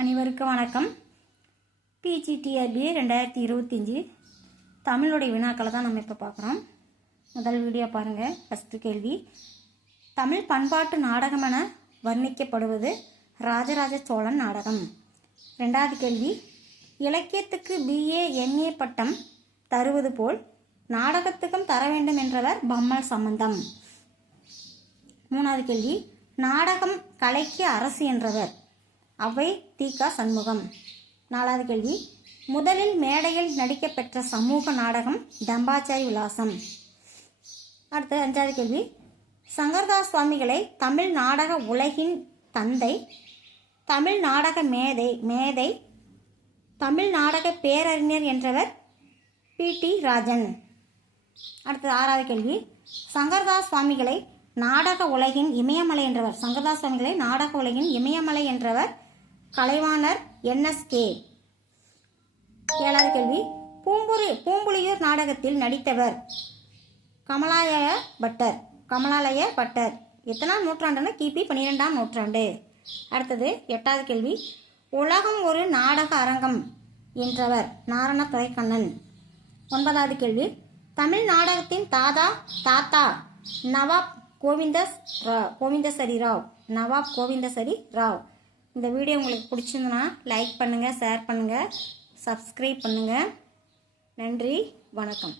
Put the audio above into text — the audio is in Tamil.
அனைவருக்கும் வணக்கம். பிஜிடிஆர்பி 2025 தமிழுடைய வினாக்களை தான் நம்ம இப்போ பார்க்குறோம். முதல் வீடியோ பாருங்கள். ஃபஸ்ட்டு கேள்வி, தமிழ் பண்பாட்டு நாடகம் என வர்ணிக்கப்படுவது ராஜராஜ சோழன் நாடகம். ரெண்டாவது கேள்வி, இலக்கியத்துக்கு BA MA பட்டம் தருவது போல் நாடகத்துக்கும் தர வேண்டும் என்றவர் பம்மல் சம்பந்தம். மூணாவது கேள்வி, நாடகம் கலைக்கு அரசு என்றவர் அவை தி.க. சண்முகம். நாலாவது கேள்வி, முதலில் மேடையில் நடிக்கப்பெற்ற சமூக நாடகம் தம்பாச்சாரி விலாசம். அடுத்து அஞ்சாவது கேள்வி, சங்கரதாஸ் சுவாமிகளை தமிழ் நாடக உலகின் தந்தை, தமிழ் நாடக மேதை, தமிழ் நாடக பேரறிஞர் என்றவர் P.T. ராஜன். அடுத்தது ஆறாவது கேள்வி, சங்கரதாஸ் சுவாமிகளை நாடக உலகின் இமயமலை என்றவர், சங்கரதாஸ் சுவாமிகளை நாடக உலகின் இமயமலை என்றவர் கலைவாணர் NSK. ஏழாவது கேள்வி, பூம்புலியூர் நாடகத்தில் நடித்தவர் கமலாலய பட்டர். எத்தனாம் நூற்றாண்டுன்னா கிபி 12ஆம் நூற்றாண்டு. அடுத்தது எட்டாவது கேள்வி, உலகம் ஒரு நாடக அரங்கம் என்றவர் நாரணதுரை கண்ணன். ஒன்பதாவது கேள்வி, தமிழ் நாடகத்தின் தாத்தா நவாப் கோவிந்தசரி ராவ். இந்த வீடியோ உங்களுக்கு பிடிச்சிருந்தனா லைக் பண்ணுங்கள், ஷேர் பண்ணுங்கள், சப்ஸ்கிரைப் பண்ணுங்கள். நன்றி, வணக்கம்.